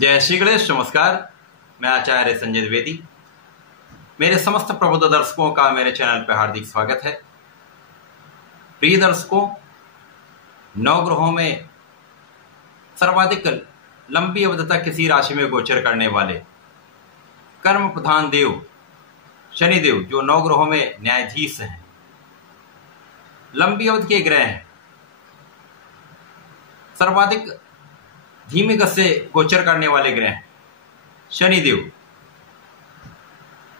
जय श्री गणेश। नमस्कार, मैं आचार्य संजय द्विवेदी। मेरे समस्त प्रबुद्ध दर्शकों का मेरे चैनल पर हार्दिक स्वागत है। प्रिय दर्शकों, नवग्रहों में सर्वाधिक लंबी अवधि तक किसी राशि में गोचर करने वाले कर्म प्रधान देव शनिदेव, जो नवग्रहों में न्यायाधीश हैं, लंबी अवधि के ग्रह हैं, सर्वाधिक धीमी गति से गोचर करने वाले ग्रह हैं शनिदेव,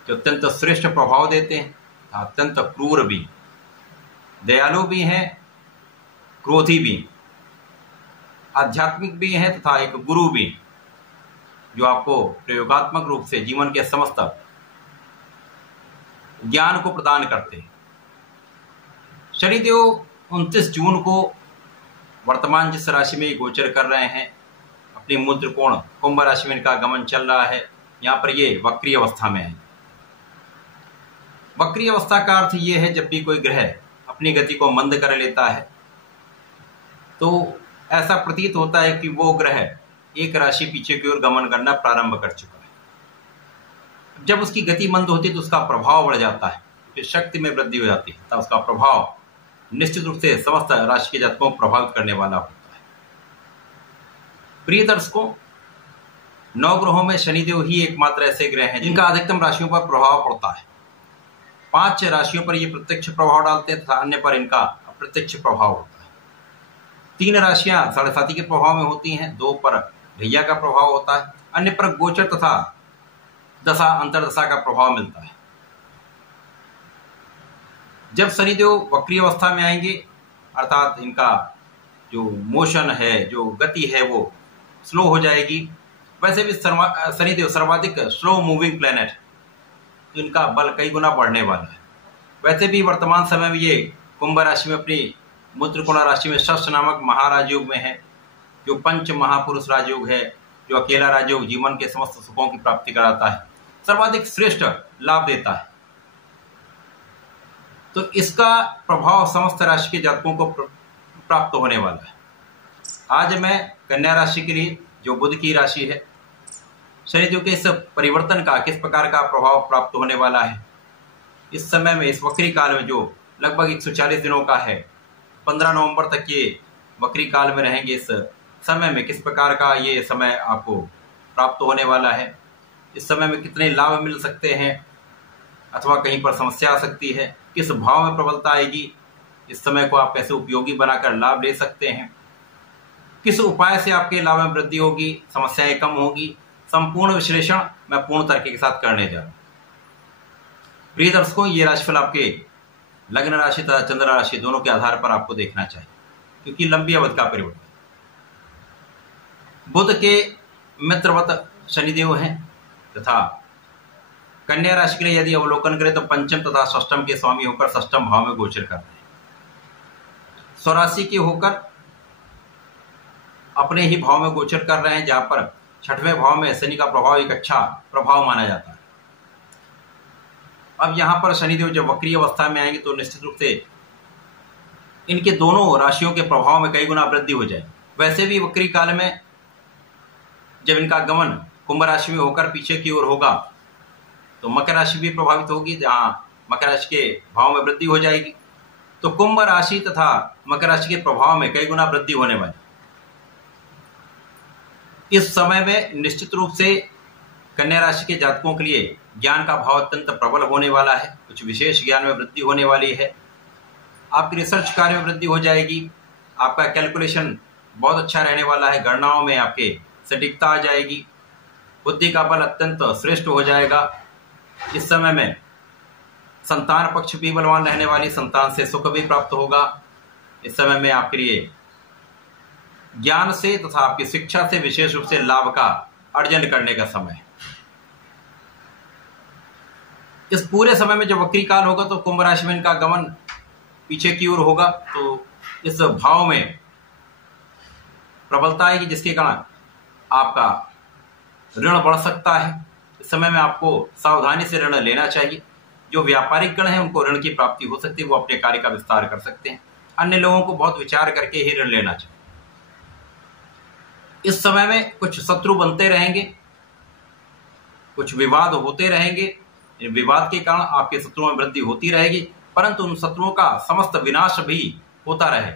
जो अत्यंत श्रेष्ठ प्रभाव देते हैं, अत्यंत क्रूर भी, दयालु भी हैं, क्रोधी भी, आध्यात्मिक भी हैं तथा एक गुरु भी, जो आपको प्रयोगात्मक रूप से जीवन के समस्त ज्ञान को प्रदान करते हैं। शनिदेव 29 जून को वर्तमान जिस राशि में गोचर कर रहे हैं, अपनी मूल त्रिकोण कुंभ राशि में इनका गमन चल रहा है। यहाँ पर ये वक्री अवस्था में है। वक्री अवस्था का अर्थ ये है, जब भी कोई ग्रह अपनी गति को मंद कर लेता है तो ऐसा प्रतीत होता है कि वो ग्रह एक राशि पीछे की ओर गमन करना प्रारंभ कर चुका है। जब उसकी गति मंद होती है तो उसका प्रभाव बढ़ जाता है, फिर शक्ति में वृद्धि हो जाती है, तब उसका प्रभाव निश्चित रूप से समस्त राशि के जातकों को प्रभावित करने वाला होता है। प्रिय दर्शकों, नवग्रहों में शनिदेव ही एकमात्र ऐसे ग्रह हैं जिनका अधिकतम राशियों पर प्रभाव पड़ता है। 5 राशियों पर ये प्रत्यक्ष प्रभाव डालते हैं तथा अन्य पर इनका अप्रत्यक्ष प्रभाव होता है। 3 राशियां साढ़े साथी के प्रभाव में होती हैं, 2 पर भैया का प्रभाव होता है, अन्य पर गोचर तथा दशा अंतरदशा का प्रभाव मिलता है। जब शनिदेव वक्री अवस्था में आएंगे, अर्थात इनका जो मोशन है, जो गति है, वो स्लो हो जाएगी। वैसे भी शनिदेव सर्वाधिक स्लो मूविंग प्लैनेट, तो इनका बल कई गुना बढ़ने वाला है। वैसे भी वर्तमान समय में ये कुंभ राशि में अपनी मूल त्रिकोण राशि में षष्ठ नामक महाराजयोग में है, जो पंच महापुरुष राजयोग है, जो अकेला राजयोग जीवन के समस्त सुखों की प्राप्ति कराता है, सर्वाधिक श्रेष्ठ लाभ देता है। तो इसका प्रभाव समस्त राशि के जातकों को प्राप्त होने वाला है। आज मैं कन्या राशि के लिए, जो बुध की राशि है, शनिदेव के इस परिवर्तन का किस प्रकार का प्रभाव प्राप्त होने वाला है, इस समय में, इस वक्री काल में, जो लगभग 140 दिनों का है, 15 नवंबर तक ये वक्री काल में रहेंगे, इस समय में किस प्रकार का ये समय आपको प्राप्त होने वाला है, इस समय में कितने लाभ मिल सकते हैं अथवा कहीं पर समस्या आ सकती है, किस भाव में प्रबलता आएगी, इस समय को आप कैसे उपयोगी बनाकर लाभ ले सकते हैं, किस उपाय से आपके लाभ में वृद्धि होगी, समस्याएं कम होगी, संपूर्ण विश्लेषण मैं पूर्ण तरीके के साथ करने जा रहा हूं। प्रिय दर्शकों, ये राशिफल आपके लग्न राशि तथा चंद्र राशि दोनों के आधार पर आपको देखना चाहिए, क्योंकि लंबी अवधि का परिवर्तन। बुध के मित्रवत शनिदेव हैं तथा कन्या राशि के लिए यदि अवलोकन करें तो पंचम तथा षष्टम के स्वामी होकर षष्टम भाव में गोचर कर रहे हैं। स्वराशि के होकर अपने ही भाव में गोचर कर रहे हैं, जहां पर 6वें भाव में शनि का प्रभाव एक अच्छा प्रभाव माना जाता है। अब यहां पर शनिदेव जब वक्री अवस्था में आएंगे तो निश्चित रूप से इनके दोनों राशियों के प्रभाव में कई गुना वृद्धि हो जाए। वैसे भी वक्री काल में जब इनका गमन कुंभ राशि में होकर पीछे की ओर होगा तो मकर राशि भी प्रभावित होगी, जहां मकर राशि के भाव में वृद्धि हो जाएगी। तो कुंभ राशि तथा मकर राशि के प्रभाव में कई गुना वृद्धि होने वाली। इस समय में निश्चित रूप से कन्या राशि के जातकों के लिए ज्ञान का भाव अत्यंत प्रबल होने वाला है। कुछ विशेष ज्ञान में वृद्धि होने वाली है। आपकी रिसर्च कार्य में वृद्धि हो जाएगी। आपका कैलकुलेशन बहुत अच्छा रहने वाला है। गणनाओं में आपके सटीकता आ जाएगी। बुद्धि का बल अत्यंत श्रेष्ठ हो जाएगा। इस समय में संतान पक्ष भी बलवान रहने वाली, संतान से सुख भी प्राप्त होगा। इस समय में आपके लिए ज्ञान से तथा आपकी शिक्षा से विशेष रूप से लाभ का अर्जन करने का समय है। इस पूरे समय में जब वक्री काल होगा तो कुंभ राशि में इनका गमन पीछे की ओर होगा, तो इस भाव में प्रबलता आएगी, जिसके कारण आपका ऋण बढ़ सकता है। इस समय में आपको सावधानी से ऋण लेना चाहिए। जो व्यापारिक गण हैं उनको ऋण की प्राप्ति हो सकती है, वो अपने कार्य का विस्तार कर सकते हैं। अन्य लोगों को बहुत विचार करके ही ऋण लेना चाहिए। इस समय में कुछ शत्रु बनते रहेंगे, कुछ विवाद होते रहेंगे। इन विवाद के कारण आपके शत्रुओं में वृद्धि होती रहेगी, परंतु उन शत्रुओं का समस्त विनाश भी होता रहे।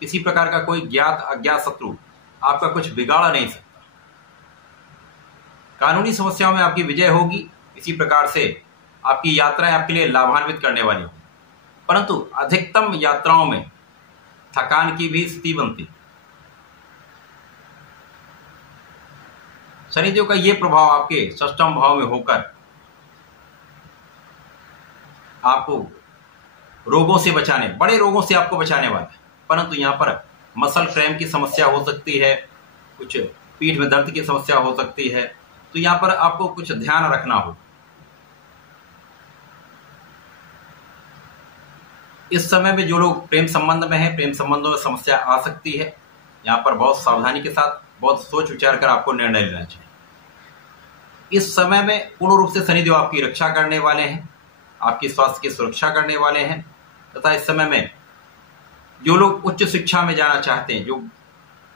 किसी प्रकार का कोई ज्ञात अज्ञात शत्रु आपका कुछ बिगाड़ नहीं सकता। कानूनी समस्याओं में आपकी विजय होगी। इसी प्रकार से आपकी यात्राएं आपके लिए लाभान्वित करने वाली होंगी, परंतु अधिकतम यात्राओं में थकान की भी स्थिति बनती। शनिदेव का ये प्रभाव आपके षष्ठम भाव में होकर आपको रोगों से बचाने, बड़े रोगों से आपको बचाने वाला है। परंतु यहाँ पर मसल क्रैम्प की समस्या हो सकती है, कुछ पीठ में दर्द की समस्या हो सकती है, तो यहाँ पर आपको कुछ ध्यान रखना हो। इस समय में जो लोग प्रेम संबंध में हैं, प्रेम संबंधों में समस्या आ सकती है। यहाँ पर बहुत सावधानी के साथ, बहुत सोच विचार कर आपको निर्णय लेना चाहिए। इस समय में पूर्ण रूप से शनिदेव आपकी रक्षा करने वाले हैं, आपके स्वास्थ्य की सुरक्षा करने वाले हैं, तथा इस समय में जो लोग उच्च शिक्षा में जाना चाहते हैं, जो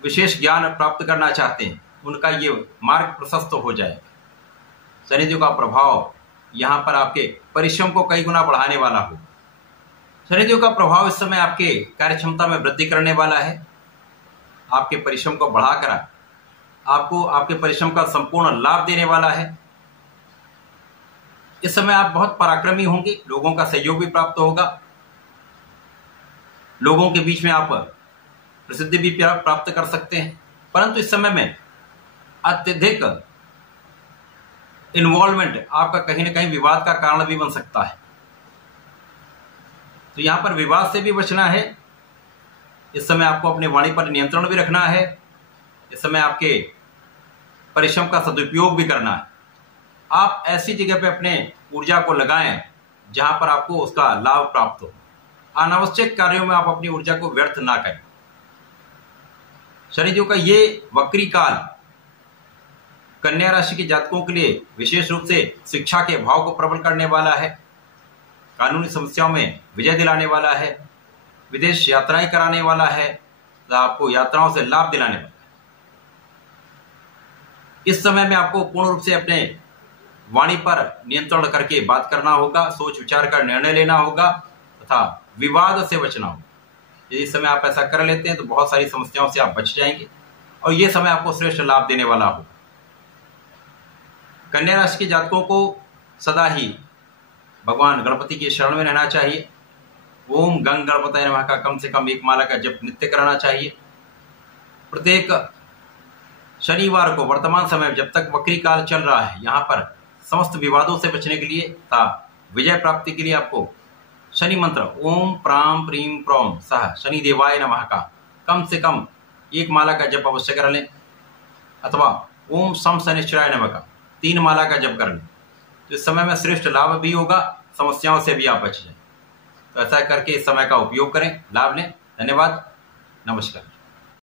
विशेष ज्ञान प्राप्त करना चाहते हैं, उनका ये मार्ग प्रशस्त हो जाएगा। शनिदेव का प्रभाव यहाँ पर आपके परिश्रम को कई गुना बढ़ाने वाला हो। शनिदेव का प्रभाव इस समय आपके कार्य क्षमता में वृद्धि करने वाला है। आपके परिश्रम को बढ़ाकर आपको आपके परिश्रम का संपूर्ण लाभ देने वाला है। इस समय आप बहुत पराक्रमी होंगे, लोगों का सहयोग भी प्राप्त होगा, लोगों के बीच में आप प्रसिद्धि भी प्राप्त कर सकते हैं। परंतु इस समय में अत्यधिक इन्वॉल्वमेंट आपका कहीं ना कहीं विवाद का कारण भी बन सकता है, तो यहां पर विवाद से भी बचना है। इस समय आपको अपने वाणी पर नियंत्रण भी रखना है। इस समय आपके परिश्रम का सदुपयोग भी करना है। आप ऐसी जगह पे अपने ऊर्जा को लगाएं जहां पर आपको उसका लाभ प्राप्त हो। अनावश्यक कार्यों में आप अपनी ऊर्जा को व्यर्थ ना करें। शनिदेव का ये वक्री काल कन्या राशि के जातकों के लिए विशेष रूप से शिक्षा के भाव को प्रबल करने वाला है, कानूनी समस्याओं में विजय दिलाने वाला है, विदेश यात्राएं कराने वाला है, आपको यात्राओं से लाभ दिलाने वाला है। इस समय में आपको पूर्ण रूप से अपने वाणी पर नियंत्रण करके बात करना होगा, सोच विचार कर निर्णय लेना होगा तथा विवाद से बचना होगा। यदि इस समय आप ऐसा कर लेते हैं तो बहुत सारी समस्याओं से आप बच जाएंगे और यह समय आपको श्रेष्ठ लाभ देने वाला होगा। कन्या राशि के जातकों को सदा ही भगवान गणपति के शरण में रहना चाहिए। ओम गंग गणपतये नमः का कम से कम एक माला का जप नित्य कराना चाहिए। प्रत्येक शनिवार को वर्तमान समय जब तक वक्री काल चल रहा है, यहाँ पर समस्त विवादों से बचने के लिए तथा विजय प्राप्ति के लिए आपको शनि मंत्र ओम प्राम प्रीम प्रौम सह शनि देवाय नमः का कम से कम एक माला का जप अवश्य कर लें, अथवा ओम सम शनिश्चराय नमः का 3 माला का जप कर लें। तो इस समय में श्रेष्ठ लाभ भी होगा, समस्याओं से भी आप बच जाए। तो ऐसा करके इस समय का उपयोग करें, लाभ लें। धन्यवाद, नमस्कार।